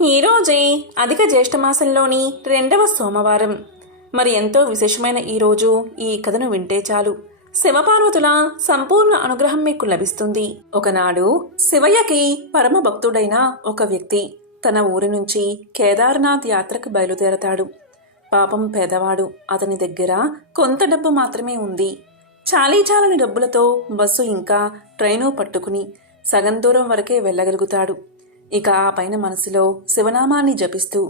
ఈరోజే అధిక జ్యేష్ఠమాసంలోని 2వ సోమవారం. మరి ఎంతో విశేషమైన ఈరోజు ఈ కథను వింటే చాలు శివపార్వతుల సంపూర్ణ అనుగ్రహం మీకు లభిస్తుంది. ఒకనాడు శివయ్యకి పరమ భక్తుడైన ఒక వ్యక్తి తన ఊరి నుంచి కేదార్నాథ్ యాత్రకు బయలుదేరతాడు. పాపం పేదవాడు. అతని దగ్గర కొంత డబ్బు మాత్రమే ఉంది. చాలీచాలని డబ్బులతో బస్సు ఇంకా ట్రైను పట్టుకుని సగం దూరం వరకే వెళ్ళగలుగుతాడు. ఇక ఆ పైన మనసులో శివనామాన్ని జపిస్తూ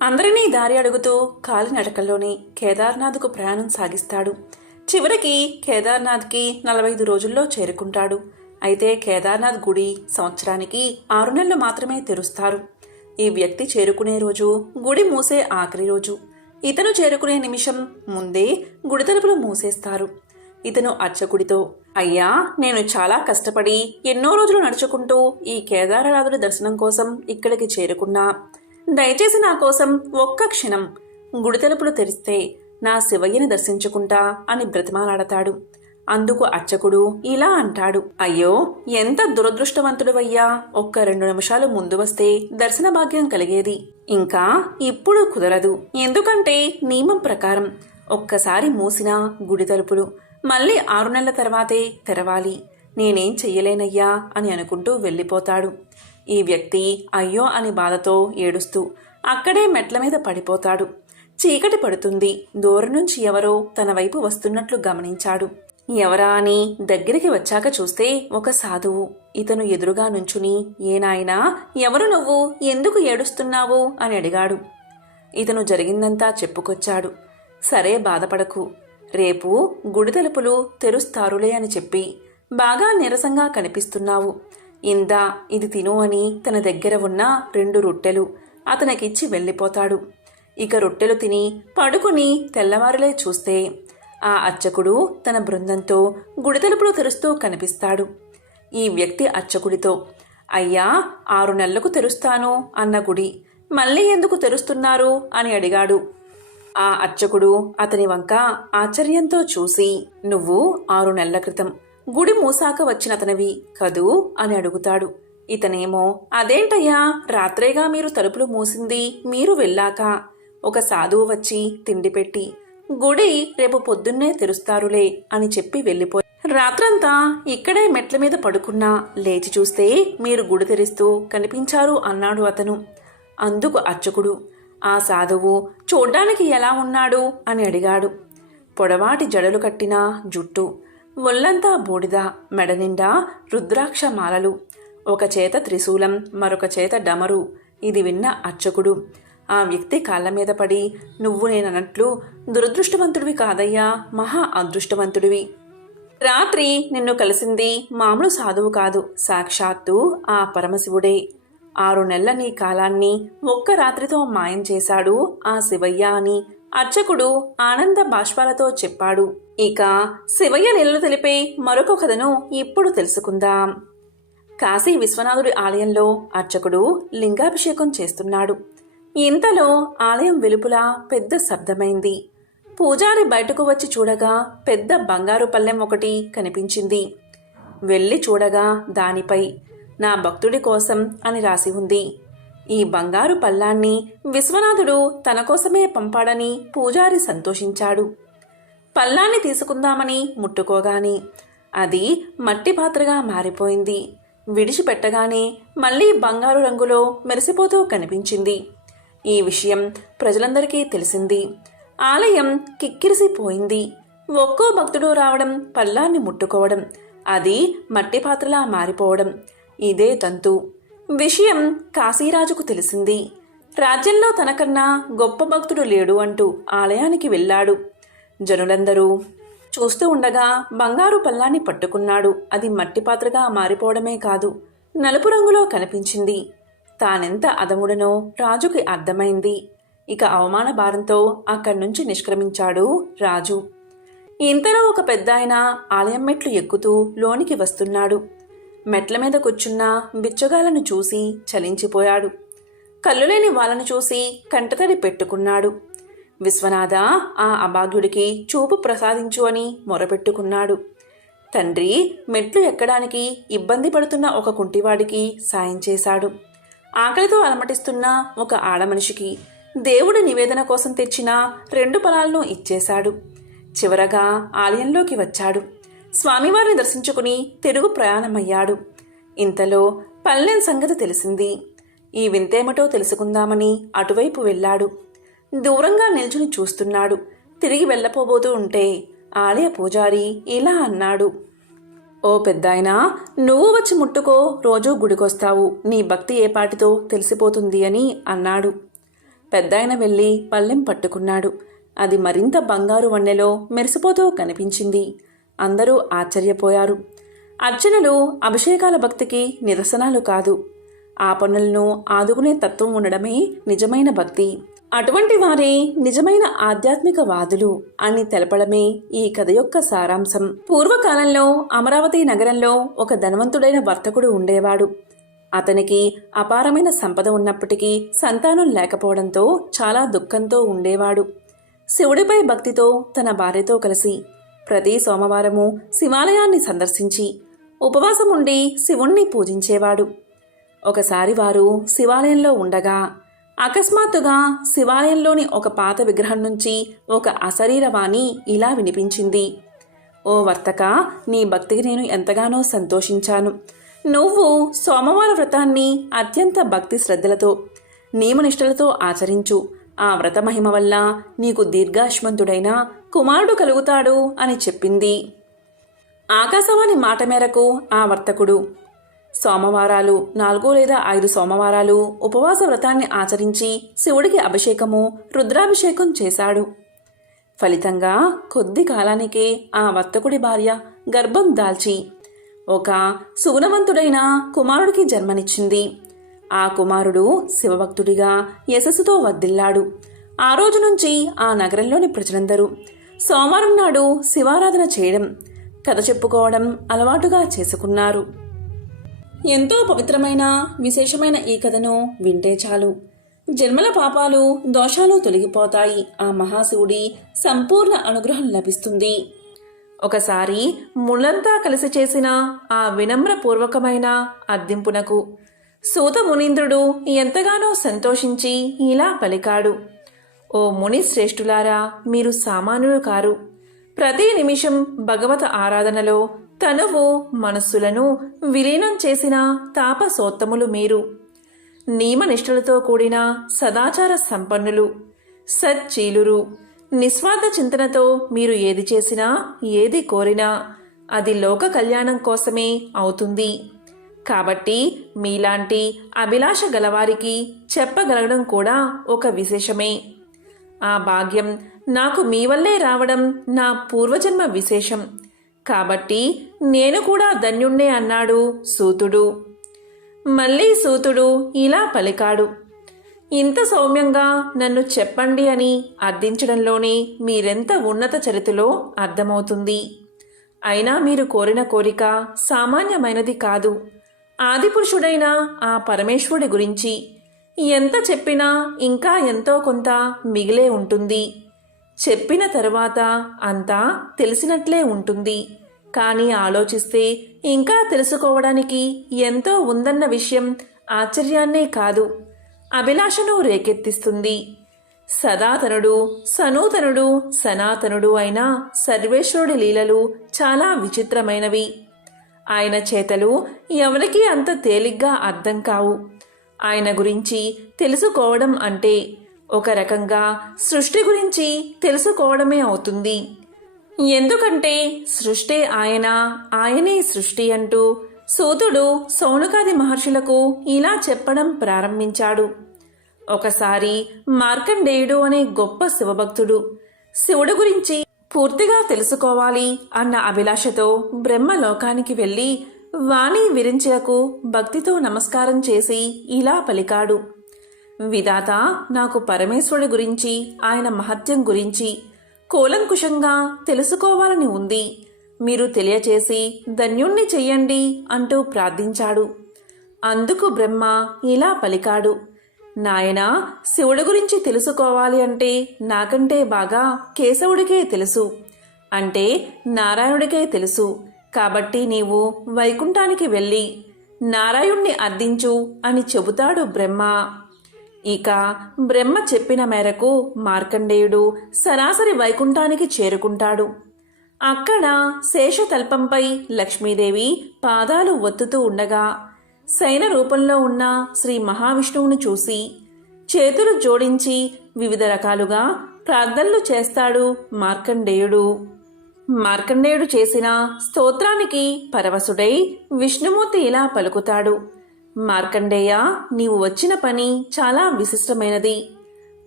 అందరినీ దారి అడుగుతూ కాలినడకల్లోనే కేదార్నాథ్కు ప్రయాణం సాగిస్తాడు. చివరికి కేదార్నాథ్కి 45 రోజుల్లో చేరుకుంటాడు. అయితే కేదార్నాథ్ గుడి సంవత్సరానికి 6 నెలలు మాత్రమే తెరుస్తారు. ఈ వ్యక్తి చేరుకునే రోజు గుడి మూసే ఆఖరి రోజు. ఇతను చేరుకునే నిమిషం ముందే గుడి తలుపులు మూసేస్తారు. ఇతను అర్చకుడితో, అయ్యా, నేను చాలా కష్టపడి ఎన్నో రోజులు నడుచుకుంటూ ఈ కేదారనాథుడి దర్శనం కోసం ఇక్కడికి చేరుకున్నా. దయచేసి నా కోసం ఒక్క క్షణం గుడి తలుపులు తెరిస్తే నా శివయ్యని దర్శించుకుంటా అని బ్రతిమాలాడతాడు. అందుకు అర్చకుడు ఇలా అంటాడు, అయ్యో, ఎంత దురదృష్టవంతుడివయ్యా, ఒక్క 2 నిమిషాలు ముందు వస్తే దర్శన భాగ్యం కలిగేది. ఇంకా ఇప్పుడు కుదరదు. ఎందుకంటే నియమం ప్రకారం ఒక్కసారి మూసిన గుడి తలుపులు మళ్ళీ 6 నెలల తర్వాతే తెరవాలి. నేనేం చెయ్యలేనయ్యా అని అనుకుంటూ వెళ్ళిపోతాడు. ఈ వ్యక్తి అయ్యో అని బాధతో ఏడుస్తూ అక్కడే మెట్ల మీద పడిపోతాడు. చీకటి పడుతుంది. దూరం నుంచి ఎవరో తన వైపు వస్తున్నట్లు గమనించాడు. ఎవరా అని దగ్గరికి వచ్చాక చూస్తే ఒక సాధువు. ఇతను ఎదురుగా నుంచుని, ఏనాయనా, ఎవరు నువ్వు, ఎందుకు ఏడుస్తున్నావు అని అడిగాడు. ఇతను జరిగిందంతా చెప్పుకొచ్చాడు. సరే, బాధపడకు, రేపు గుడి తలుపులు తెరుస్తారులే అని చెప్పి బాగా నీరసంగా కనిపిస్తున్నావు. ఇందా, ఇది తిను అని తన దగ్గర ఉన్న 2 రొట్టెలు అతనికిచ్చి వెళ్ళిపోతాడు. ఇక రొట్టెలు తిని పడుకుని తెల్లవారులే చూస్తే ఆ అర్చకుడు తన బృందంతో గుడి తలుపులు తెరుస్తూ కనిపిస్తాడు. ఈ వ్యక్తి అర్చకుడితో, అయ్యా, 6 నెలలకు తెరుస్తాను అన్న గుడి మళ్ళీ ఎందుకు తెరుస్తున్నారు అని అడిగాడు. ఆ అర్చకుడు అతని వంక ఆశ్చర్యంతో చూసి, నువ్వు 6 నెలల క్రితం గుడి మూసాక వచ్చిన అతనివి కదూ అని అడుగుతాడు. ఇతనేమో, అదేంటయ్యా, రాత్రేగా మీరు తలుపులు మూసింది, మీరు వెళ్ళాక ఒక సాధువు వచ్చి తిండి పెట్టి గుడి రేపు పొద్దున్నే తెరుస్తారులే అని చెప్పి వెళ్ళిపోయి రాత్రంతా ఇక్కడే మెట్ల మీద పడుకున్నా లేచి చూస్తే మీరు గుడి తెరుస్తూ కనిపించారు అన్నాడు అతను. అందుకు అర్చకుడు, ఆ సాధువు చూడ్డానికి ఎలా ఉన్నాడు అని అడిగాడు. పొడవాటి జడలు కట్టిన జుట్టు, ఒళ్లంతా బూడిద, మెడ నిండా రుద్రాక్ష మాలలు, ఒక చేత త్రిశూలం, మరొక చేత డమరు. ఇది విన్న అర్చకుడు ఆ వ్యక్తి కాళ్ళ మీద పడి, నువ్వు నేనన్నట్లు దురదృష్టవంతుడివి కాదయ్యా, మహా అదృష్టవంతుడివి. రాత్రి నిన్ను కలిసింది మామూలు సాధువు కాదు, సాక్షాత్తు ఆ పరమశివుడే. 6 నెలల నీ కాలాన్ని ఒక్క రాత్రితో మాయం చేశాడు ఆ శివయ్య అని అర్చకుడు ఆనంద బాష్పాలతో చెప్పాడు. ఇక శివయ్య లీలలు తెలిపే మరొక కథను ఇప్పుడు తెలుసుకుందాం. కాశీ విశ్వనాథుడి ఆలయంలో అర్చకుడు లింగాభిషేకం చేస్తున్నాడు. ఇంతలో ఆలయం వెలుపల పెద్ద శబ్దమైంది. పూజారి బయటకు వచ్చి చూడగా పెద్ద బంగారు పళ్ళెం ఒకటి కనిపించింది. వెళ్ళి చూడగా దానిపై నా భక్తుడి కోసం అని రాసి ఉంది. ఈ బంగారు పళ్ళాన్ని విశ్వనాథుడు తన కోసమే పంపాడని పూజారి సంతోషించాడు. పళ్ళాన్ని తీసుకుందామని ముట్టుకోగాని అది మట్టి పాత్రగా మారిపోయింది. విడిచిపెట్టగానే మళ్లీ బంగారు రంగులో మెరిసిపోతూ కనిపించింది. ఈ విషయం ప్రజలందరికీ తెలిసింది. ఆలయం కిక్కిరిసిపోయింది. ఒక్కో భక్తుడు రావడం, పళ్ళాన్ని ముట్టుకోవడం, అది మట్టి పాత్రలా మారిపోవడం, ఇదే తంతు. విషయం కాశీరాజుకు తెలిసింది. రాజ్యంలో తనకన్నా గొప్ప భక్తుడు లేడు అంటూ ఆలయానికి వెళ్ళాడు. జనులందరూ చూస్తూ ఉండగా బంగారు పళ్ళాన్ని పట్టుకున్నాడు. అది మట్టి పాత్రగా మారిపోవడమే కాదు, నలుపు రంగులో కనిపించింది. తానెంత అదముడనో రాజుకి అర్థమైంది. ఇక అవమాన భారంతో అక్కడి నుంచి నిష్క్రమించాడు రాజు. ఇంతలో ఒక పెద్దాయన ఆలయం మెట్లు ఎక్కుతూ లోనికి వస్తున్నాడు. మెట్ల మీద కూర్చున్న బిచ్చగాలను చూసి చలించిపోయాడు. కళ్ళులేని వాళ్ళను చూసి కంటతడి పెట్టుకున్నాడు. విశ్వనాథ, ఆ అభాగ్యుడికి చూపు ప్రసాదించు అని మొరపెట్టుకున్నాడు. తండ్రి మెట్లు ఎక్కడానికి ఇబ్బంది పడుతున్న ఒక కుంటివాడికి సాయం చేశాడు. ఆకలితో అలమటిస్తున్న ఒక ఆడమనిషికి దేవుడి నివేదన కోసం తెచ్చిన 2 ఫలాలను ఇచ్చేశాడు. చివరగా ఆలయంలోకి వచ్చాడు. స్వామివారిని దర్శించుకుని తిరుగు ప్రయాణమయ్యాడు. ఇంతలో పల్లెం సంగతి తెలిసింది. ఈ వింతేమిటో తెలుసుకుందామని అటువైపు వెళ్ళాడు. దూరంగా నిల్చుని చూస్తున్నాడు. తిరిగి వెళ్ళపోబోతూ ఉంటే ఆలయ పూజారి ఇలా అన్నాడు. ఓ పెద్దాయనా, నువ్వు వచ్చి ముట్టుకో, రోజూ గుడికొస్తావు, నీ భక్తి ఏపాటితో తెలిసిపోతుంది అని అన్నాడు. పెద్దాయన వెళ్ళి పళ్ళెం పట్టుకున్నాడు. అది మరింత బంగారు వన్నెలో మెరిసిపోతూ కనిపించింది. అందరూ ఆశ్చర్యపోయారు. అర్చనలు అభిషేకాల భక్తికి నిరసనాలు కాదు. ఆ పనులను ఆదుకునే తత్వం ఉండడమే నిజమైన భక్తి. అటువంటి వారే నిజమైన ఆధ్యాత్మిక వాదులు అని తెలపడమే ఈ కథ యొక్క సారాంశం. పూర్వకాలంలో అమరావతి నగరంలో ఒక ధనవంతుడైన వర్తకుడు ఉండేవాడు. అతనికి అపారమైన సంపద ఉన్నప్పటికీ సంతానం లేకపోవడంతో చాలా దుఃఖంతో ఉండేవాడు. శివుడిపై భక్తితో తన భార్యతో కలిసి ప్రతి సోమవారము శివాలయాన్ని సందర్శించి ఉపవాసం ఉండి శివుణ్ణి పూజించేవాడు. ఒకసారి వారు శివాలయంలో ఉండగా అకస్మాత్తుగా శివాలయంలోని ఒక పాత విగ్రహం నుంచి ఒక అశరీరవాణి ఇలా వినిపించింది. ఓ వర్తక, నీ భక్తికి నేను ఎంతగానో సంతోషించాను. నువ్వు సోమవార వ్రతాన్ని అత్యంత భక్తి శ్రద్ధలతో నియమనిష్టలతో ఆచరించు. ఆ వ్రత మహిమ వల్ల నీకు దీర్ఘాయుష్మంతుడైన కుమారుడు కలుగుతాడు అని చెప్పింది. ఆకాశవాణి మాట మేరకు ఆ వర్తకుడు సోమవారాలు 4 లేదా 5 సోమవారాలు ఉపవాస వ్రతాన్ని ఆచరించి శివుడికి అభిషేకము, రుద్రాభిషేకం చేశాడు. ఫలితంగా కొద్ది కాలానికే ఆ వర్తకుడి భార్య గర్భం దాల్చి ఒక సుగుణవంతుడైన కుమారుడికి జన్మనిచ్చింది. ఆ కుమారుడు శివభక్తుడిగా యశస్సుతో వర్ధిల్లాడు. ఆ రోజు నుంచి ఆ నగరంలోని ప్రజలందరూ సోమవారం నాడు శివారాధన చేయడం, కథ చెప్పుకోవడం అలవాటుగా చేసుకున్నారు. ఎంతో పవిత్రమైన విశేషమైన ఈ కథను వింటే చాలు జన్మల పాపాలు దోషాలు తొలగిపోతాయి. ఆ మహాశివుడి సంపూర్ణ అనుగ్రహం లభిస్తుంది. ఒకసారి ముళ్ళంతా కలిసి చేసిన ఆ వినమ్రపూర్వకమైన అర్థింపునకు సూత మునీంద్రుడు ఎంతగానో సంతోషించి ఇలా పలికాడు. ఓ ముని శ్రేష్ఠులారా, మీరు సామాన్యులు కారు. ప్రతి నిమిషం భగవత ఆరాధనలో తనువు మనస్సులను విలీనం చేసిన తాపసోత్తములు మీరు. నియమనిష్టలతో కూడిన సదాచార సంపన్నులు, సచ్చీలురు. నిస్వార్థ చింతనతో మీరు ఏది చేసినా, ఏది కోరినా అది లోక కళ్యాణం కోసమే అవుతుంది. కాబట్టి మీలాంటి అభిలాష గలవారికి చెప్పగలగడం కూడా ఒక విశేషమే. ఆ భాగ్యం నాకు మీ వల్లే రావడం నా పూర్వజన్మ విశేషం. కాబట్టి నేను కూడా ధన్యుణ్ణే అన్నాడు సూతుడు. మళ్ళీ సూతుడు ఇలా పలికాడు. ఇంత సౌమ్యంగా నన్ను చెప్పండి అని అర్థించడంలోనే మీరెంత ఉన్నత చరిత్రలో అర్థమవుతుంది. అయినా మీరు కోరిన కోరిక సామాన్యమైనది కాదు. ఆదిపురుషుడైన ఆ పరమేశ్వరుడి గురించి ఎంత చెప్పినా ఇంకా ఎంతో కొంత మిగిలే ఉంటుంది. చెప్పిన తరువాత అంతా తెలిసినట్లే ఉంటుంది. కానీ ఆలోచిస్తే ఇంకా తెలుసుకోవడానికి ఎంతో ఉందన్న విషయం ఆశ్చర్యాన్నే కాదు, అభిలాషను రేకెత్తిస్తుంది. సదాతనుడు, సనూతనుడు, సనాతనుడు అయిన సర్వేశ్వరుడి లీలలు చాలా విచిత్రమైనవి. ఆయన చేతలు ఎవరికీ అంత తేలిగ్గా అర్థం కావు. ఆయన గురించి తెలుసుకోవడం అంటే ఒక రకంగా సృష్టి గురించి తెలుసుకోవడమే అవుతుంది. ఎందుకంటే సృష్టి ఆయన, ఆయనే సృష్టి అంటూ సూతుడు సౌనకాది మహర్షులకు ఇలా చెప్పడం ప్రారంభించాడు. ఒకసారి మార్కండేయుడు అనే గొప్ప శివభక్తుడు శివుడు గురించి పూర్తిగా తెలుసుకోవాలి అన్న అభిలాషతో బ్రహ్మలోకానికి వెళ్ళి వాణి విరించకు భక్తితో నమస్కారం చేసి ఇలా పలికాడు. విధాత, నాకు పరమేశ్వరుడి గురించి, ఆయన మహత్యం గురించి కూలంకుషంగా తెలుసుకోవాలని ఉంది. మీరు తెలియచేసి ధన్యుణ్ణి చెయ్యండి అంటూ ప్రార్థించాడు. అందుకు బ్రహ్మ ఇలా పలికాడు. నాయనా, శివుడి గురించి తెలుసుకోవాలి అంటే నాకంటే బాగా కేశవుడికే తెలుసు, అంటే నారాయణుడికే తెలుసు. కాబట్టి నీవు వైకుంఠానికి వెళ్ళి నారాయణ్ణి అర్థించు అని చెబుతాడు బ్రహ్మ. ఇక బ్రహ్మ చెప్పిన మేరకు మార్కండేయుడు సరాసరి వైకుంఠానికి చేరుకుంటాడు. అక్కడ శేషతల్పంపై లక్ష్మీదేవి పాదాలు ఒత్తుతూ ఉండగా శయన రూపంలో ఉన్న శ్రీ మహావిష్ణువును చూసి చేతులు జోడించి వివిధ రకాలుగా ప్రార్థనలు చేస్తాడు మార్కండేయుడు. మార్కండేయుడు చేసిన స్తోత్రానికి పరవశుడై విష్ణుమూర్తి ఇలా పలుకుతాడు: మార్కండేయ, నీవు వచ్చిన పని చాలా విశిష్టమైనది.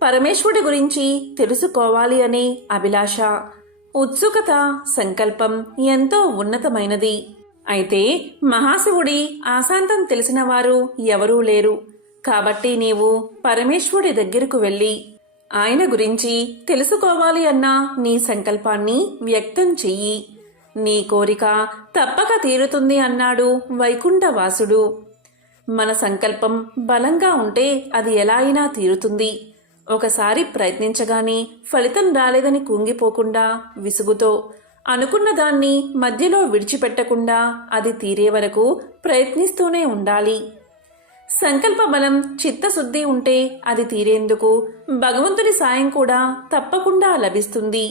పరమేశ్వరుడి గురించి తెలుసుకోవాలి అనే అభిలాష, ఉత్సుకత, సంకల్పం ఎంతో ఉన్నతమైనది. అయితే మహాశివుడి ఆశాంతం తెలిసిన వారు ఎవరూ లేరు. కాబట్టి నీవు పరమేశ్వరుడి దగ్గరకు వెళ్ళి ఆయన గురించి తెలుసుకోవాలి అన్న నీ సంకల్పాన్ని వ్యక్తం చెయ్యి. నీ కోరిక తప్పక తీరుతుంది అన్నాడు వైకుంఠవాసుడు. మన సంకల్పం బలంగా ఉంటే అది ఎలా అయినా తీరుతుంది. ఒకసారి ప్రయత్నించగానే ఫలితం రాలేదని కుంగిపోకుండా విసుగుతో అనుకున్న దాన్ని మధ్యలో విడిచిపెట్టకుండా అది తీరే వరకు ప్రయత్నిస్తూనే ఉండాలి. సంకల్ప బలం, చిత్తశుద్ధి ఉంటే అది తీరేందుకు భగవంతుని సాయం కూడా తప్పకుండా లభిస్తుంది.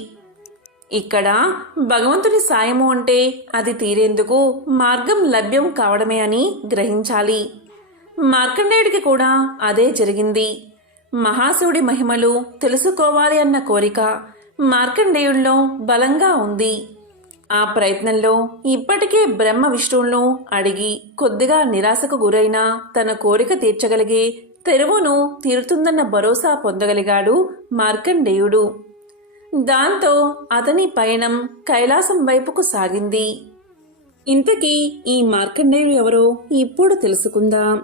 ఇక్కడ భగవంతుని సాయము అంటే అది తీరేందుకు మార్గం లభ్యం కావడమే అని గ్రహించాలి. మార్కండేయుడికి కూడా అదే జరిగింది. మహాశివుడి మహిమలు తెలుసుకోవాలి అన్న కోరిక మార్కండేయుడిలో బలంగా ఉంది. ఆ ప్రయత్నంలో ఇప్పటికే బ్రహ్మ విష్ణువులను అడిగి కొద్దిగా నిరాశకు గురైన తన కోరిక తీర్చగలిగే తెరువును తీరుతుందన్న భరోసా పొందగలిగాడు మార్కండేయుడు. దాంతో అతని పయనం కైలాసం వైపుకు సాగింది. ఇంతకీ ఈ మార్కండేయుడు ఎవరో ఇప్పుడు తెలుసుకుందాం.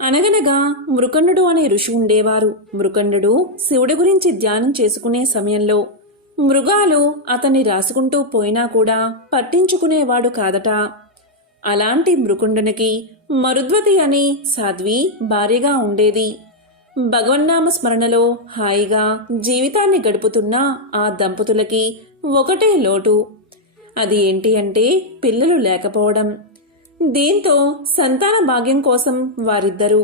అనగనగా మృకండు అనే ఋషి ఉండేవారు. మృకండు శివుడి గురించి ధ్యానం చేసుకునే సమయంలో మృగాలు అతన్ని రాసుకుంటూ పోయినా కూడా పట్టించుకునేవాడు కాదట. అలాంటి మృకుండునికి మరుద్వతి అని సాధ్వి భార్యగా ఉండేది. భగవన్నామ స్మరణలో హాయిగా జీవితాన్ని గడుపుతున్న ఆ దంపతులకి ఒకటే లోటు. అది ఏంటి అంటే పిల్లలు లేకపోవడం. దీంతో సంతాన భాగ్యం కోసం వారిద్దరూ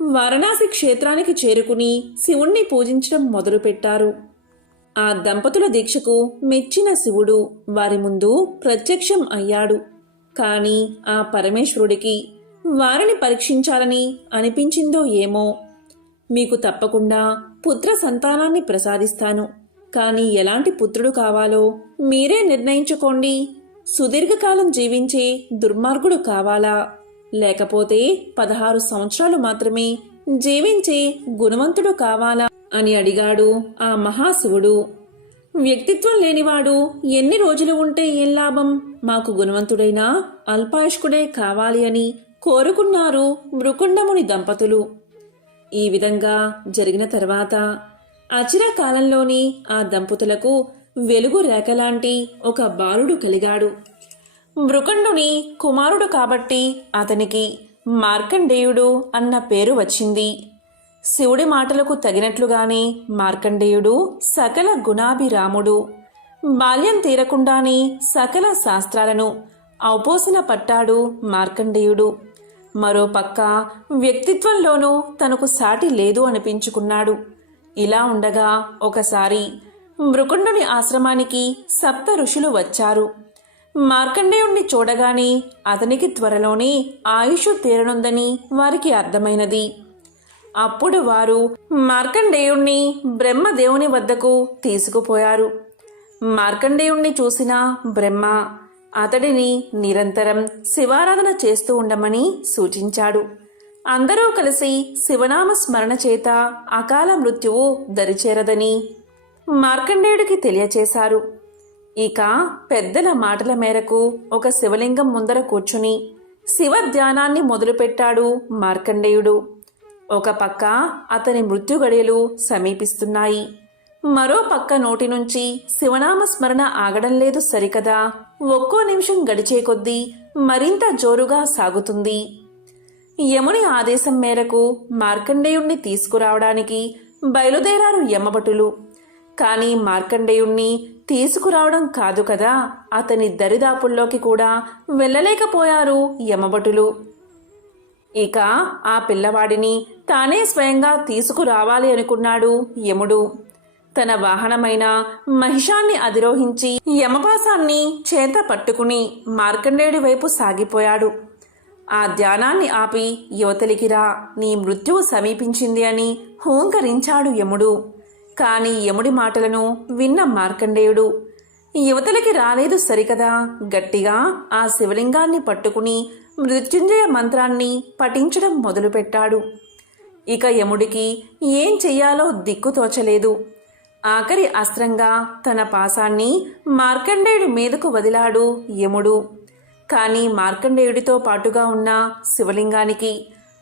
వారణాసి క్షేత్రానికి చేరుకుని శివుణ్ణి పూజించడం మొదలుపెట్టారు. ఆ దంపతుల దీక్షకు మెచ్చిన శివుడు వారి ముందు ప్రత్యక్షం అయ్యాడు. కాని ఆ పరమేశ్వరుడికి వారిని పరీక్షించాలని అనిపించిందో ఏమో. మీకు తప్పకుండా పుత్ర సంతానాన్ని ప్రసాదిస్తాను. కాని ఎలాంటి పుత్రుడు కావాలో మీరే నిర్ణయించుకోండి. సుదీర్ఘకాలం జీవించే దుర్మార్గుడు కావాలా, లేకపోతే 16 సంవత్సరాలు మాత్రమే జీవించే గుణవంతుడు కావాలా అని అడిగాడు ఆ మహాశివుడు. వ్యక్తిత్వం లేనివాడు ఎన్ని రోజులు ఉంటే ఏం లాభం? మాకు గుణవంతుడైన అల్పాయుష్కుడే కావాలి అని కోరుకున్నారు మృకుండముని దంపతులు. ఈ విధంగా జరిగిన తర్వాత అచిర కాలంలోని ఆ దంపతులకు వెలుగు రేఖలాంటి ఒక బాలుడు కలిగాడు. మృకండుని కుమారుడు కాబట్టి అతనికి మార్కండేయుడు అన్న పేరు వచ్చింది. శివుడి మాటలకు తగినట్లుగానే మార్కండేయుడు సకల గుణాభిరాముడు. బాల్యం తీరకుండానే సకల శాస్త్రాలను ఔపోసన పట్టాడు మార్కండేయుడు. మరోపక్క వ్యక్తిత్వంలోనూ తనకు సాటి లేదు అనిపించుకున్నాడు. ఇలా ఉండగా ఒకసారి మృకుండుని ఆశ్రమానికి 7 ఋషులు వచ్చారు. మార్కండేయుణ్ణి చూడగానే అతనికి త్వరలోనే ఆయుష్ తీరనుందని వారికి అర్థమైనది. అప్పుడు వారు మార్కండేయుణ్ణి బ్రహ్మదేవుని వద్దకు తీసుకుపోయారు. మార్కండేయుణ్ణి చూసిన బ్రహ్మ అతడిని నిరంతరం శివారాధన చేస్తూ ఉండమని సూచించాడు. అందరూ కలిసి శివనామ స్మరణ చేత అకాల మృత్యువు దరిచేరదని మార్కండేయుడికి తెలియచేశారు. ఇక పెద్దల మాటల మేరకు ఒక శివలింగం ముందర కూర్చుని శివ ధ్యానాన్ని మొదలుపెట్టాడు మార్కండేయుడు. ఒక పక్క అతని మృత్యు గడియలు సమీపిస్తున్నాయి. మరో పక్క నోటి నుంచి శివనామ స్మరణ ఆగడం లేదు సరికదా. ఒక్కో నిమిషం గడిచే కొద్దీ మరింత జోరుగా సాగుతుంది. యముని ఆదేశం మేరకు మార్కండేయుణ్ణి తీసుకురావడానికి బయలుదేరారు యమభటులు. కానీ మార్కండేయుణ్ణి తీసుకురావడం కాదు కదా, అతని దరిదాపుల్లోకి కూడా వెళ్ళలేకపోయారు యమభటులు. ఇక ఆ పిల్లవాడిని తానే స్వయంగా తీసుకురావాలి అనుకున్నాడు యముడు. తన వాహనమైన మహిషాన్ని అధిరోహించి యమపాసాన్ని చేత పట్టుకుని మార్కండేయుడి వైపు సాగిపోయాడు. ఆ ధ్యానాన్ని ఆపి యువతలికి రా, నీ మృత్యువు సమీపించింది అని హూంకరించాడు యముడు. కాని యముడి మాటలను విన్న మార్కండేయుడు యువతలకి రాలేదు సరికదా, గట్టిగా ఆ శివలింగాన్ని పట్టుకుని మృత్యుంజయ మంత్రాన్ని పఠించడం మొదలుపెట్టాడు. ఇక యముడికి ఏం చెయ్యాలో దిక్కుతోచలేదు. ఆఖరి అస్త్రంగా తన పాసాన్ని మార్కండేయుడి మీదకు వదిలాడు యముడు. కాని మార్కండేయుడితో పాటుగా ఉన్న శివలింగానికి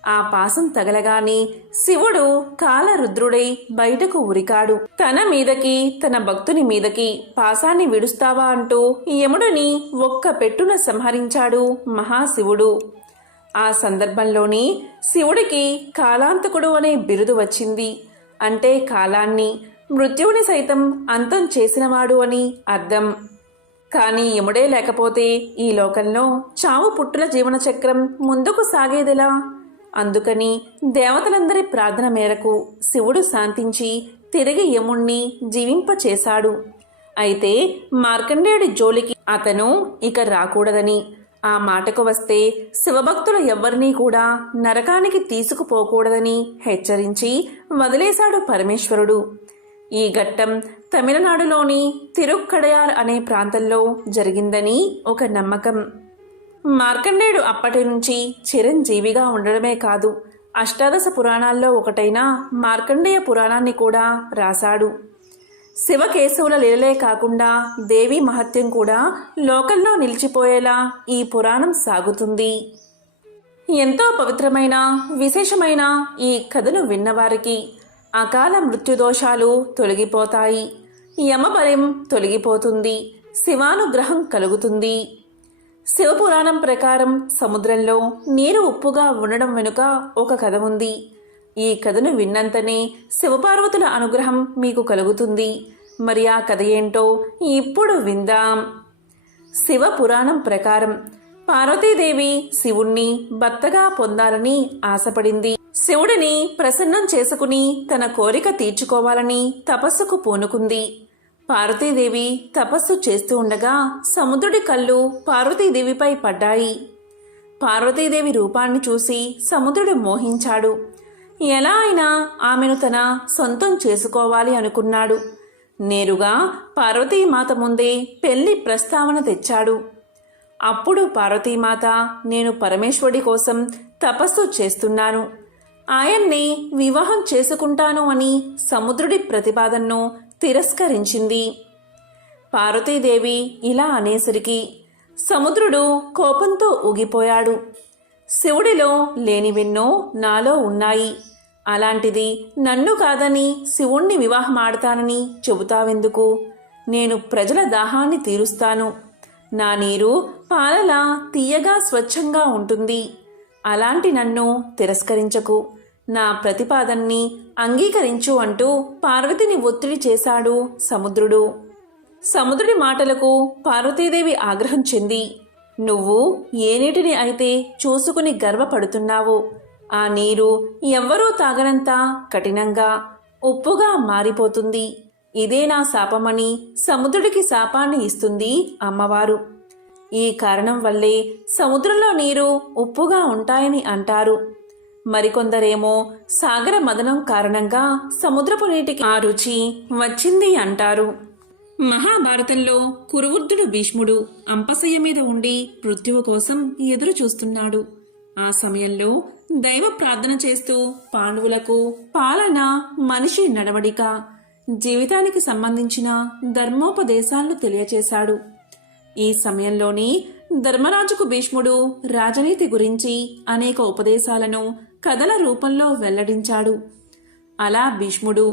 ఆ పాసం తగలగానే శివుడు కాలరుద్రుడై బయటకు ఉరికాడు. తన మీదకి, తన భక్తుని మీదకి పాసాన్ని విడుస్తావా అంటూ యముడిని ఒక్క పెట్టున సంహరించాడు మహాశివుడు. ఆ సందర్భంలోని శివుడికి కాలాంతకుడు అనే బిరుదు వచ్చింది. అంటే కాలాన్ని, మృత్యువుని సైతం అంతం చేసినవాడు అని అర్థం. కాని యముడే లేకపోతే ఈ లోకంలో చావు పుట్టుల జీవన చక్రం ముందుకు సాగేదెలా? అందుకని దేవతలందరి ప్రార్థన మేరకు శివుడు శాంతించి తిరిగి యముణ్ణి జీవింపచేశాడు. అయితే మార్కండేయుడి జోలికి అతను ఇక రాకూడదని, ఆ మాటకు వస్తే శివభక్తుల ఎవ్వరినీ కూడా నరకానికి తీసుకుపోకూడదని హెచ్చరించి వదిలేశాడు పరమేశ్వరుడు. ఈ ఘట్టం తమిళనాడులోని తిరుక్కడయార్ అనే ప్రాంతంలో జరిగిందని ఒక నమ్మకం. మార్కండేయుడు అప్పటి నుంచి చిరంజీవిగా ఉండడమే కాదు, అష్టాదశ పురాణాల్లో ఒకటైన మార్కండేయ పురాణాన్ని కూడా రాశాడు. శివకేశవుల లీలలే కాకుండా దేవి మహత్యం కూడా లోకంలో నిలిచిపోయేలా ఈ పురాణం సాగుతుంది. ఎంతో పవిత్రమైన, విశేషమైన ఈ కథను విన్నవారికి అకాల మృత్యుదోషాలు తొలగిపోతాయి, యమబలం తొలగిపోతుంది, శివానుగ్రహం కలుగుతుంది. శివపురాణం ప్రకారం సముద్రంలో నీరు ఉప్పుగా ఉండడం వెనుక ఒక కథ ఉంది. ఈ కథను విన్నంతనే శివపార్వతుల అనుగ్రహం మీకు కలుగుతుంది. మరి ఆ కథ ఏంటో ఇప్పుడు విందాం. శివపురాణం ప్రకారం పార్వతీదేవి శివుణ్ణి భర్తగా పొందాలని ఆశపడింది. శివుడిని ప్రసన్నం చేసుకుని తన కోరిక తీర్చుకోవాలని తపస్సుకు పూనుకుంది. పార్వతీదేవి తపస్సు చేస్తూ ఉండగా సముద్రుడి కళ్ళు పార్వతీదేవిపై పడ్డాయి. పార్వతీదేవి రూపాన్ని చూసి సముద్రుడు మోహించాడు. ఎలా అయినా ఆమెను తన సొంతం చేసుకోవాలి అనుకున్నాడు. నేరుగా పార్వతీమాత ముందే పెళ్లి ప్రస్తావన తెచ్చాడు. అప్పుడు పార్వతీమాత, నేను పరమేశ్వరుడి కోసం తపస్సు చేస్తున్నాను, ఆయన్ని వివాహం చేసుకుంటాను అని సముద్రుడి ప్రతిపాదనను తిరస్కరించింది. పార్వతీదేవి ఇలా అనేసరికి సముద్రుడు కోపంతో ఊగిపోయాడు. శివుడిలో లేనివెన్నో నాలో ఉన్నాయి, అలాంటిది నన్ను కాదని శివుణ్ణి వివాహమాడతానని చెబుతావెందుకు? నేను ప్రజల దాహాన్ని తీరుస్తాను. నా నీరు పాలలా తీయగా స్వచ్ఛంగా ఉంటుంది. అలాంటి నన్ను తిరస్కరించకు, నా ప్రతిపాదన్ని అంగీకరించు అంటూ పార్వతిని ఒత్తిడి చేశాడు సముద్రుడు. సముద్రుడి మాటలకు పార్వతీదేవి ఆగ్రహం చెంది, నువ్వు ఏ నీటిని అయితే చూసుకుని గర్వపడుతున్నావో ఆ నీరు ఎవ్వరూ తాగనంత కఠినంగా ఉప్పుగా మారిపోతుంది. ఇదే నా శాపమని సముద్రుడికి శాపాన్ని ఇస్తుంది అమ్మవారు. ఈ కారణం వల్లే సముద్రంలో నీరు ఉప్పుగా ఉంటాయని అంటారు. మరికొందరేమో సాగర మదనం కారణంగా సముద్రపు నీటికి ఆ రుచి వచ్చింది అంటారు. మహాభారతంలో కురువృద్ధుడు భీష్ముడు అంపశయ్య మీద ఉండి మృత్యువు కోసం ఎదురు చూస్తున్నాడు. ఆ సమయంలో దైవ ప్రార్థన చేస్తూ పాండవులకు పాలన, మనిషి నడవడిక, జీవితానికి సంబంధించిన ధర్మోపదేశాలను తెలియచేశాడు. ఈ సమయంలోని ధర్మరాజుకు భీష్ముడు రాజనీతి గురించి అనేక ఉపదేశాలను కథల రూపంలో వెల్లడించాడు. అలా భీష్ముడు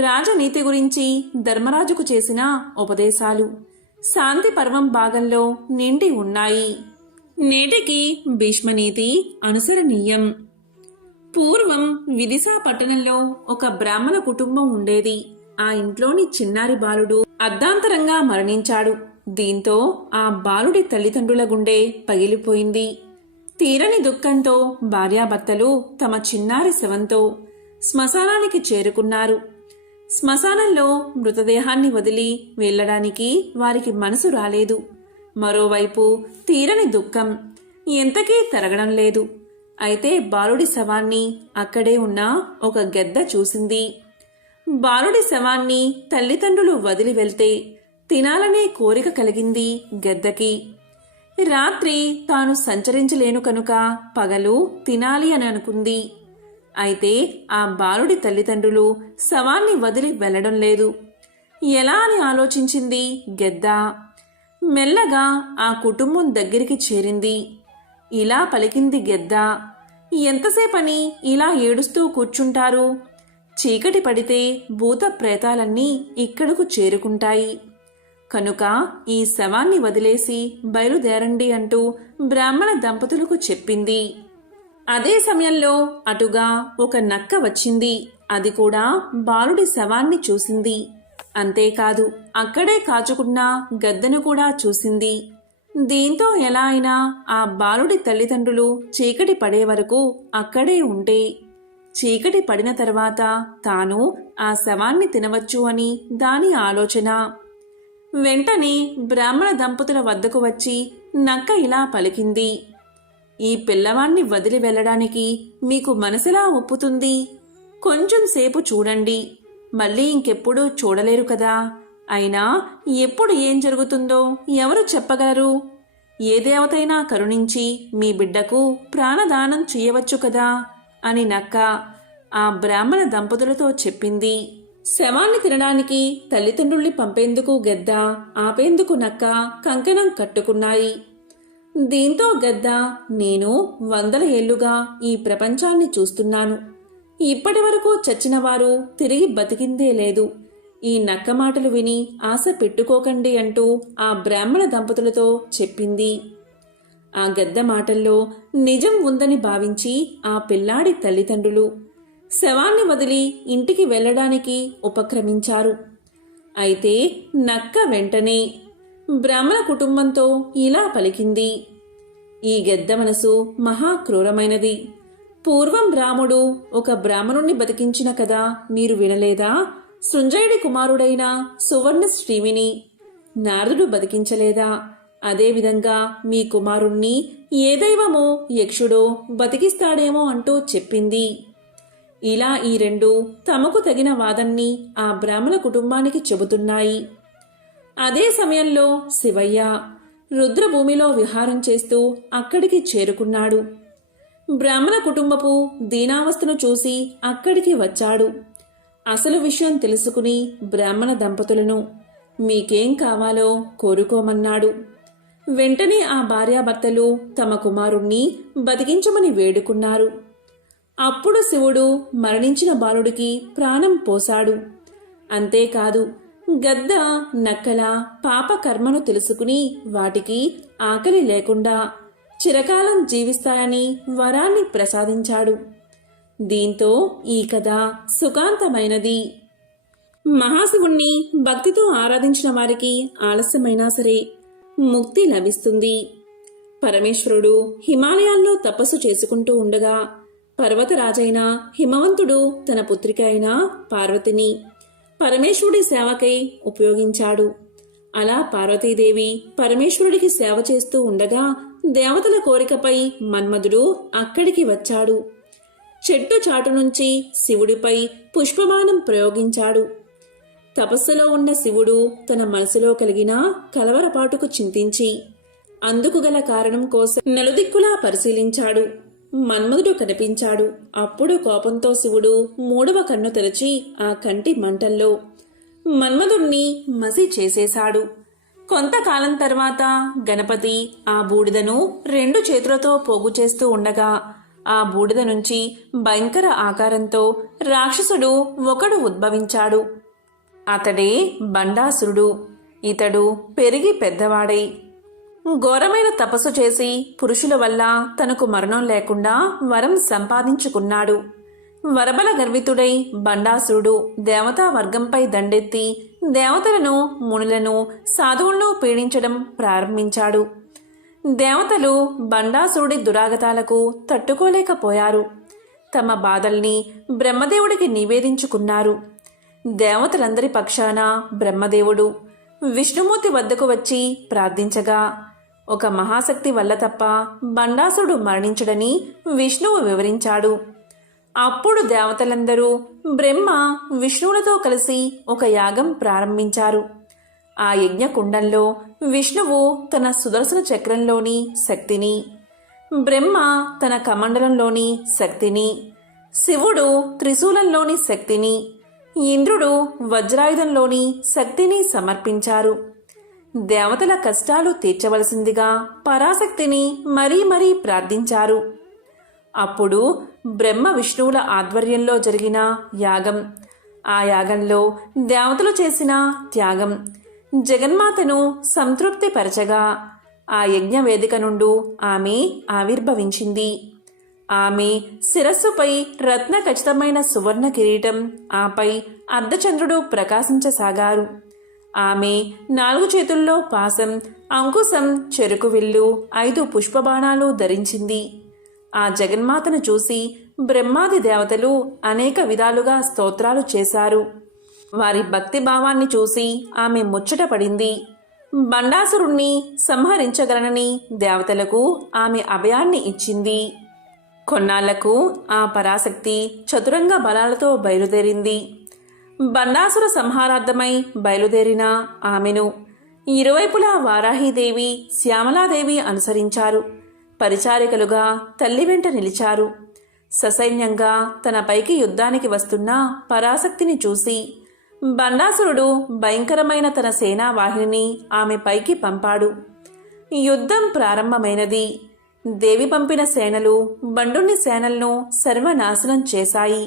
రాజనీతి గురించి ధర్మరాజుకు చేసిన ఉపదేశాలు శాంతి పర్వం భాగంలో నిండి ఉన్నాయి. నేటికి భీష్మనీతి అనుసరణీయం. పూర్వం విదిశా పట్టణంలో ఒక బ్రాహ్మణ కుటుంబం ఉండేది. ఆ ఇంట్లోని చిన్నారి బాలుడు అర్ధాంతరంగా మరణించాడు. దీంతో ఆ బాలుడి తల్లిదండ్రుల గుండె పగిలిపోయింది. తీరని దుఃఖంతో భార్యాభర్తలు తమ చిన్నారి శవంతో శ్మశానానికి చేరుకున్నారు. శ్మశానంలో మృతదేహాన్ని వదిలి వెళ్ళడానికి వారికి మనసు రాలేదు. మరోవైపు తీరని దుఃఖం ఎంతకీ తరగడం లేదు. అయితే బాలుడి శవాన్ని అక్కడే ఉన్న ఒక గెద్ద చూసింది. బాలుడి శవాన్ని తల్లిదండ్రులు వదిలి వెళ్తే తినాలనే కోరిక కలిగింది గెద్దకి. రాత్రి తాను సంచరించలేను కనుక పగలు తినాలి అని అనుకుంది. అయితే ఆ బాలుడి తల్లిదండ్రులు శవాన్ని వదిలి వెళ్లడం లేదు. ఎలా అని ఆలోచించింది గెద్ద. మెల్లగా ఆ కుటుంబం దగ్గరికి చేరింది. ఇలా పలికింది గెద్ద, ఎంతసేపని ఇలా ఏడుస్తూ కూర్చుంటారు? చీకటి పడితే భూత ప్రేతాలన్నీ ఇక్కడకు చేరుకుంటాయి. కనుక ఈ శవాన్ని వదిలేసి బయలుదేరండి అంటూ బ్రాహ్మణ దంపతులకు చెప్పింది. అదే సమయంలో అటుగా ఒక నక్క వచ్చింది. అది కూడా బాలుడి శవాన్ని చూసింది. అంతేకాదు అక్కడే కాచుకున్న గద్దను కూడా చూసింది. దీంతో ఎలా అయినా ఆ బాలుడి తల్లిదండ్రులు చీకటి పడే వరకు అక్కడే ఉంటే చీకటి పడిన తర్వాత తాను ఆ శవాన్ని తినవచ్చు అని దాని ఆలోచన. వెంటనే బ్రాహ్మణ దంపతుల వద్దకు వచ్చి నక్క ఇలా పలికింది, ఈ పిల్లవాణ్ణి వదిలి వెళ్ళడానికి మీకు మనసులా ఒప్పుతుంది? కొంచెం సేపు చూడండి, మళ్ళీ ఇంకెప్పుడు చూడలేరు కదా. అయినా ఎప్పుడు ఏం జరుగుతుందో ఎవరు చెప్పగలరు? ఏ దేవతైనా కరుణించి మీ బిడ్డకు ప్రాణదానం చేయవచ్చు కదా అని నక్క ఆ బ్రాహ్మణ దంపతులతో చెప్పింది. శవాన్ని తినడానికి తల్లిదండ్రుల్ని పంపేందుకు గెద్ద, ఆపేందుకు నక్క కంకణం కట్టుకున్నాయి. దీంతో గెద్ద, నేను 100 ఏళ్లుగా ఈ ప్రపంచాన్ని చూస్తున్నాను. ఇప్పటి వరకు చచ్చిన వారు తిరిగి బతికిందే లేదు. ఈ నక్క మాటలు విని ఆశ పెట్టుకోకండి అంటూ ఆ బ్రాహ్మణ దంపతులతో చెప్పింది. ఆ గెద్ద మాటల్లో నిజం ఉందని భావించి ఆ పిల్లాడి తల్లిదండ్రులు శవాన్ని వదిలి ఇంటికి వెళ్లడానికి ఉపక్రమించారు. అయితే నక్క వెంటనే బ్రాహ్మణ కుటుంబంతో ఇలా పలికింది, ఈ గెద్ద మనసు మహా క్రూరమైనది. పూర్వం రాముడు ఒక బ్రాహ్మణుణ్ణి బతికించిన కదా మీరు వినలేదా? సృంజయుడి కుమారుడైన సువర్ణ శ్రీవిని నారదుడు బతికించలేదా? అదేవిధంగా మీ కుమారుణ్ణి ఏ దైవమో యక్షుడో బతికిస్తాడేమో అంటూ చెప్పింది. ఇలా ఈ రెండు తమకు తగిన వాదన్ని ఆ బ్రాహ్మణ కుటుంబానికి చెబుతున్నాయి. అదే సమయంలో శివయ్య రుద్రభూమిలో విహారం చేస్తూ అక్కడికి చేరుకున్నాడు. బ్రాహ్మణ కుటుంబపు దీనావస్థను చూసి అక్కడికి వచ్చాడు. అసలు విషయం తెలుసుకుని బ్రాహ్మణ దంపతులను మీకేం కావాలో కోరుకోమన్నాడు. వెంటనే ఆ భార్యాభర్తలు తమ కుమారుణ్ణి బతికించమని వేడుకున్నారు. అప్పుడు శివుడు మరణించిన బాలుడికి ప్రాణం పోశాడు. అంతేకాదు గద్ద, నక్కల పాప కర్మను తెలుసుకుని వాటికి ఆకలి లేకుండా చిరకాలం జీవిస్తాయని వరాన్ని ప్రసాదించాడు. దీంతో ఈ కథ సుఖాంతమైనది. మహాశివుణ్ణి భక్తితో ఆరాధించిన వారికి ఆలస్యమైనా సరే ముక్తి లభిస్తుంది. పరమేశ్వరుడు హిమాలయాల్లో తపస్సు చేసుకుంటూ ఉండగా పర్వతరాజైన హిమవంతుడు తన పుత్రిక అయిన పార్వతిని పరమేశ్వరుడి సేవకై ఉపయోగించాడు. అలా పార్వతీదేవి పరమేశ్వరుడికి సేవ చేస్తూ ఉండగా దేవతల కోరికపై మన్మధుడు అక్కడికి వచ్చాడు. చెట్టు చాటు నుంచి శివుడిపై పుష్పబాణం ప్రయోగించాడు. తపస్సులో ఉన్న శివుడు తన మనసులో కలిగిన కలవరపాటుకు చింతించి అందుకు గల కారణం కోసం నలుదిక్కులా పరిశీలించాడు. మన్మధుడు కనిపించాడు. అప్పుడు కోపంతో శివుడు 3వ కన్ను తెరచి ఆ కంటి మంటల్లో మన్మధుణ్ణి మసి చేసేశాడు. కొంతకాలం తర్వాత గణపతి ఆ బూడిదను 2 చేతులతో పోగు చేస్తూ ఉండగా ఆ బూడిద నుంచి భయంకర ఆకారంతో రాక్షసుడు ఒకడు ఉద్భవించాడు. అతడే బండాసురుడు. ఇతడు పెరిగి పెద్దవాడై ఘోరమైన తపస్సు చేసి పురుషుల వల్ల తనకు మరణం లేకుండా వరం సంపాదించుకున్నాడు. వరబల గర్వితుడై బండాసురుడు దేవతా వర్గంపై దండెత్తి దేవతలను, మునులను, సాధువులను పీడించడం ప్రారంభించాడు. దేవతలు బండాసురుడి దురాగతాలకు తట్టుకోలేకపోయారు. తమ బాధల్ని బ్రహ్మదేవుడికి నివేదించుకున్నారు. దేవతలందరి పక్షాన బ్రహ్మదేవుడు విష్ణుమూర్తి వద్దకు వచ్చి ప్రార్థించగా, ఒక మహాశక్తి వల్ల తప్ప బండాసురుడు మరణించడని విష్ణువు వివరించాడు. అప్పుడు దేవతలందరూ బ్రహ్మ విష్ణువులతో కలిసి ఒక యాగం ప్రారంభించారు. ఆ యజ్ఞకుండంలో విష్ణువు తన సుదర్శన చక్రంలోని శక్తిని, బ్రహ్మ తన కమండలంలోని శక్తిని, శివుడు త్రిశూలంలోని శక్తిని, ఇంద్రుడు వజ్రాయుధంలోని శక్తిని సమర్పించారు. దేవతల కష్టాలు తీర్చవలసిందిగా పరాశక్తిని మరీ మరీ ప్రార్థించారు. అప్పుడు బ్రహ్మ విష్ణువుల ఆధ్వర్యంలో జరిగిన యాగం, ఆ యాగంలో దేవతలు చేసిన త్యాగం జగన్మాతను సంతృప్తిపరచగా ఆ యజ్ఞ వేదిక నుండి ఆమె ఆవిర్భవించింది. ఆమె శిరస్సుపై రత్న ఖచ్చితమైన సువర్ణ కిరీటం, ఆపై అర్ధచంద్రుడు ప్రకాశించసాగారు. ఆమె 4 చేతుల్లో పాసం, అంకుశం, చెరుకు విల్లు, 5 పుష్పబాణాలు ధరించింది. ఆ జగన్మాతను చూసి బ్రహ్మాది దేవతలు అనేక విధాలుగా స్తోత్రాలు చేశారు. వారి భక్తి భావాన్ని చూసి ఆమె ముచ్చటపడింది. బండాసురుణ్ణి సంహరించగలనని దేవతలకు ఆమె అభయాన్ని ఇచ్చింది. కొన్నాళ్లకు ఆ పరాశక్తి చతురంగ బలాలతో బయలుదేరింది. బండాసుర సంహారార్థమై బయలుదేరిన ఆమెను ఇరువైపులా వారాహీదేవి, శ్యామలాదేవి అనుసరించారు. పరిచారికలుగా తల్లి వెంట నిలిచారు. ససైన్యంగా తన పైకి యుద్ధానికి వస్తున్న పరాశక్తిని చూసి బండాసురుడు భయంకరమైన తన సేనావాహిని ఆమె పైకి పంపాడు. యుద్ధం ప్రారంభమైనది. దేవి పంపిన సేనలు బండుని సేనలను సర్వనాశనం చేశాయి.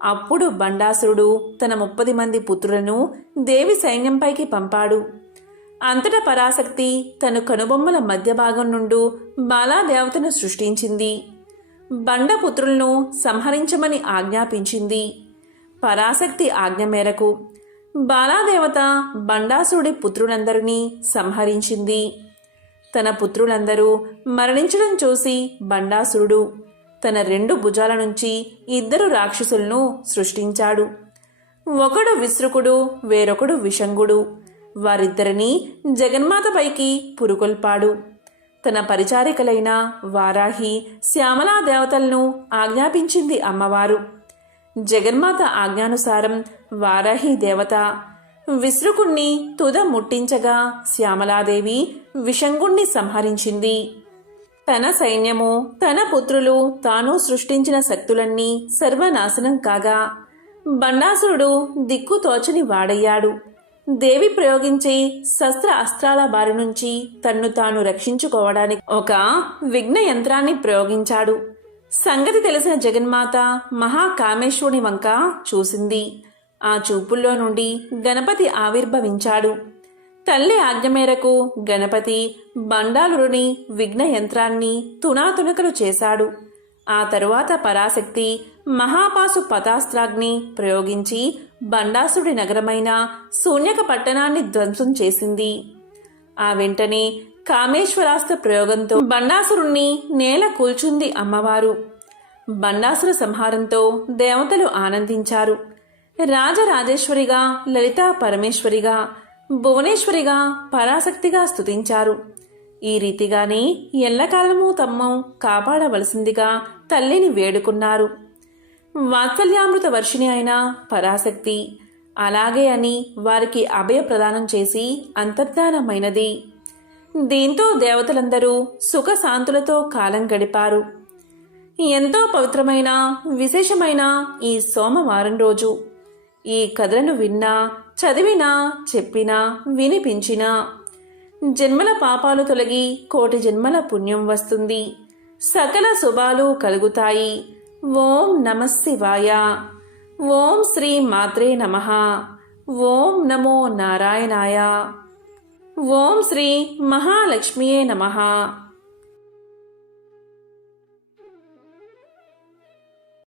అప్పుడు బండాసురుడు తన 30 మంది పుత్రులను దేవి సైన్యంపైకి పంపాడు. అంతటా పరాశక్తి తన కనుబొమ్మల మధ్య భాగం నుండి బాలాదేవతను సృష్టించింది. బండపుత్రులను సంహరించమని ఆజ్ఞాపించింది. పరాశక్తి ఆజ్ఞ మేరకు బాలాదేవత బండాసురుడి పుత్రులందరినీ సంహరించింది. తన పుత్రులందరూ మరణించడం చూసి బండాసురుడు తన 2 భుజాల నుంచి 2 రాక్షసులను సృష్టించాడు. ఒకడు విశ్రుకుడు, వేరొకడు విషంగుడు. వారిద్దరినీ జగన్మాతపైకి పురుకొల్పాడు. తన పరిచారికలైన వారాహి, శ్యామలా దేవతలను ఆజ్ఞాపించింది అమ్మవారు. జగన్మాత ఆజ్ఞానుసారం వారాహి దేవత విశ్రుకుణ్ణి తుద ముట్టించగా శ్యామలాదేవి విషంగుణ్ణి సంహరించింది. తన సైన్యము, తన పుత్రులు, తాను సృష్టించిన శక్తులన్నీ సర్వనాశనం కాగా బండాసురుడు దిక్కుతోచని వాడయ్యాడు. దేవి ప్రయోగించే శస్త్ర అస్త్రాల బారి నుంచి తన్ను తాను రక్షించుకోవడానికి ఒక విఘ్న యంత్రాన్ని ప్రయోగించాడు. సంగతి తెలిసిన జగన్మాత మహాకామేశ్వరుని వంక చూసింది. ఆ చూపుల్లో నుండి గణపతి ఆవిర్భవించాడు. తల్లి ఆజ్ఞ మేరకు గణపతి బండాలురుని విఘ్న యంత్రాన్ని తునాతునకలు చేశాడు. ఆ తరువాత పరాశక్తి మహాపాసు పతాస్త్రాగ్ని ప్రయోగించి బండాసుడి నగరమైన శూన్యక పట్టణాన్ని ధ్వంసం చేసింది. ఆ వెంటనే కామేశ్వరాస్త్ర ప్రయోగంతో బండాసురుణ్ణి నేల కూల్చుంది అమ్మవారు. బండాసుర సంహారంతో దేవతలు ఆనందించారు. రాజరాజేశ్వరిగా, లలితా పరమేశ్వరిగా, భువనేశ్వరిగా, పరాశక్తిగా స్తుతించారు. ఈ రీతిగానే ఎల్లకాలమూ తమ్ము కాపాడవలసిందిగా తల్లిని వేడుకున్నారు. వాత్సల్యామృత వర్షిణి అయిన పరాశక్తి అలాగే అని వారికి అభయ ప్రదానం చేసి అంతర్ధానమైనది. దీంతో దేవతలందరూ సుఖశాంతులతో కాలం గడిపారు. ఎంతో పవిత్రమైన విశేషమైన ఈ సోమవారం రోజు ఈ కథలను విన్నా, చదివినా, చెప్పినా, వినిపించినా జన్మల పాపాలు తొలగి 1,000,000 జన్మల పుణ్యం వస్తుంది. సకల శుభాలు కలుగుతాయి. ఓం నమః శివాయ. ఓం శ్రీ మాత్రే నమః. ఓం నమో నారాయణాయ. ఓం శ్రీ మహాలక్ష్మియే నమః.